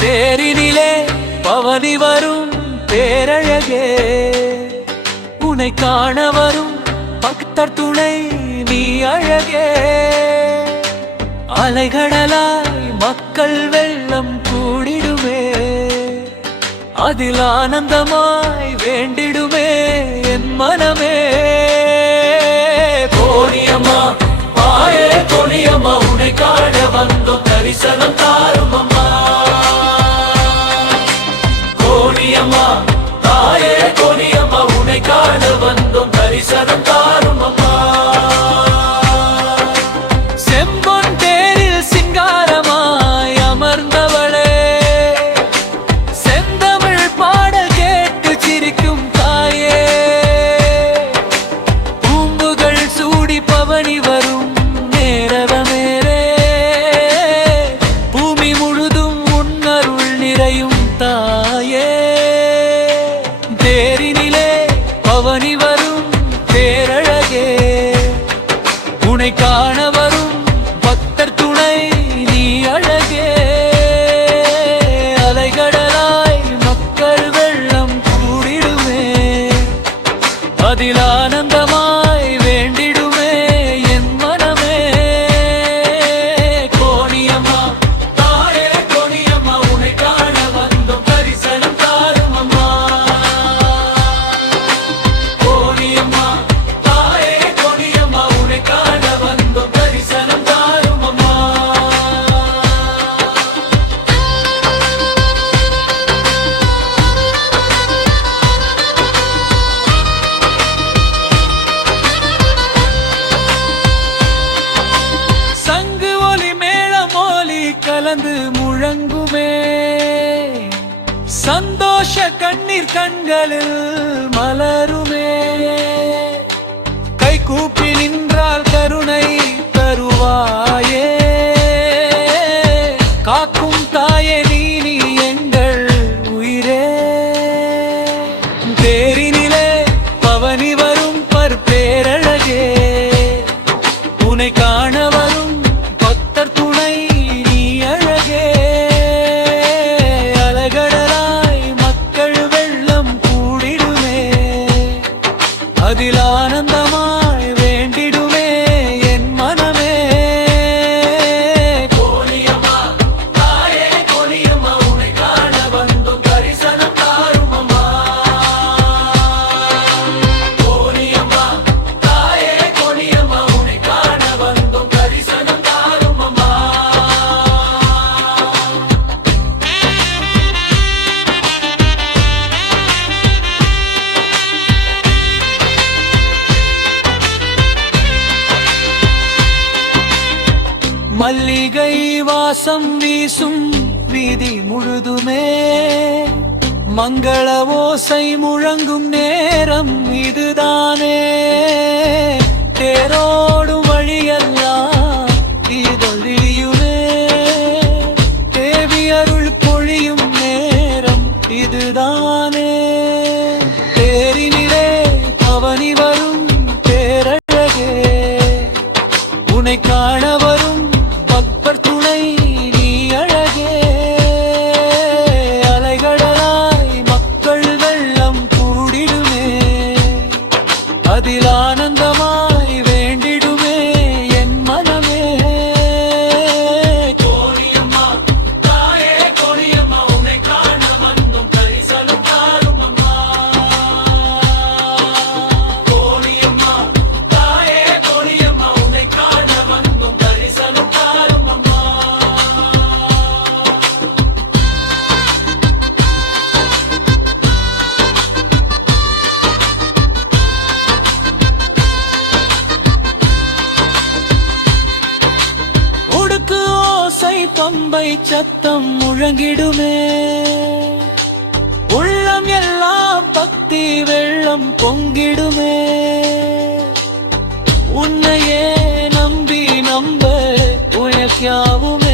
தேரினிலே பவனி வரும் பேரழகே, உன்னை காண வரும் பக்தர் துணை நீ அழகே. அலைகடலாய் மக்கள் வெள்ளம் கூடிடுமே, அதில் ஆனந்தமாய் வேண்டிடுமே என் மனமே. கோணியம்மா பாயே கோணியம்மா, உன்னை காண வந்தோம், தரிசனம் தாரும் அம்மா. கோணியம்மா தாயே கோணியம்மா, உன்னை காண வந்தோம், தரிசனம் தாரும் அம்மா. செம்பொன் தேரில் சிங்காரமாய் அமர்ந்தவளே, செந்தமிழ் பாடல் கேட்டு சிரிக்கும் தாயே. பூம்புகள் சூடி பவனி வரும் நேரவமேரே, பூமி முழுதும் உன்னருள் நிறையும் தாயே. தேரினிலே பவனி வரும் பேரழகே, உன்னை காண வரும் பக்தர் துணை நீ அழகே. அலைகடலாய் மக்கள் வெள்ளம் கூடிடுமே, அதில் ஆனந்தமாய் வேண்டிடுமே என் மனமே. கோணியம்மா தாயே கோணியம்மா, உன்னை காண வந்தோம், தரிசனம் தாரும் அம்மா. கோணியம்மா தாயே கோணியம்மா, உன்னை காண வந்தோம், தரிசனம் தாரும் அம்மா. சங்கு ஒலி மேளம் ஒலி கலந்து முழங்குமே, சந்தோஷ கண்ணீர் கண்களில் மலருமே. கை கூப்பி நின்றால் கருணை தருவாயே, காக்கும் தாயே நீ நீ எங்கள் உயிரே. தேரினிலே பவனி வரும் பற்பேரழகே, உன்னை காண வரும் பக்தர் துணை நீ அழகே. அலைகடலாய் மக்கள் வெள்ளம் கூடிடுமே, அதில் ஆனந்தமாய் வேண்டிடுமே என் மனமே. கோணியம்மா தாயே கோணியம்மா, உன்னை காண வந்தோம், தரிசனம் தாரும் அம்மா. கோணியம்மா தாயே கோணியம்மா, உன்னை காண வந்தோம், தரிசனம் தாரும் அம்மா. மல்லிகை வாசம் வீசும் வீதி முழுதுமே, மங்கள ஓசை முழங்கும் நேரம் இதுதானே. தேரோடும் வழியெல்லாம் இதழியுமே, தேவி அருள் பொழியும் நேரம் இதுதானே. தேரினிலே பவனி வரும் பேரழகே, உன்னை காண வரும் பக்தர் துணை நீ அழகே. அலைகடலாய் மக்கள் வெள்ளம் கூடிடுமே, அதில் ஆனந்தமாய் வேண்டிடுமே என் மனமே. கோணியம்மா தாயே கோணியம்மா, உன்னை காண வந்தோம், தரிசனம் தாரும் அம்மா. கோணியம்மா தாயே கோணியம்மா, உன்னை காண வந்தோம், தரிசனம் தாரும் அம்மா. உடுக்கு ஓசை பம்பை சத்தம் முழங்கிடுமே. உள்ளம் எல்லாம் பக்தி வெள்ளம் பொங்கிடுமே. உன்னையே நம்பி நம்ப உனக்காவும்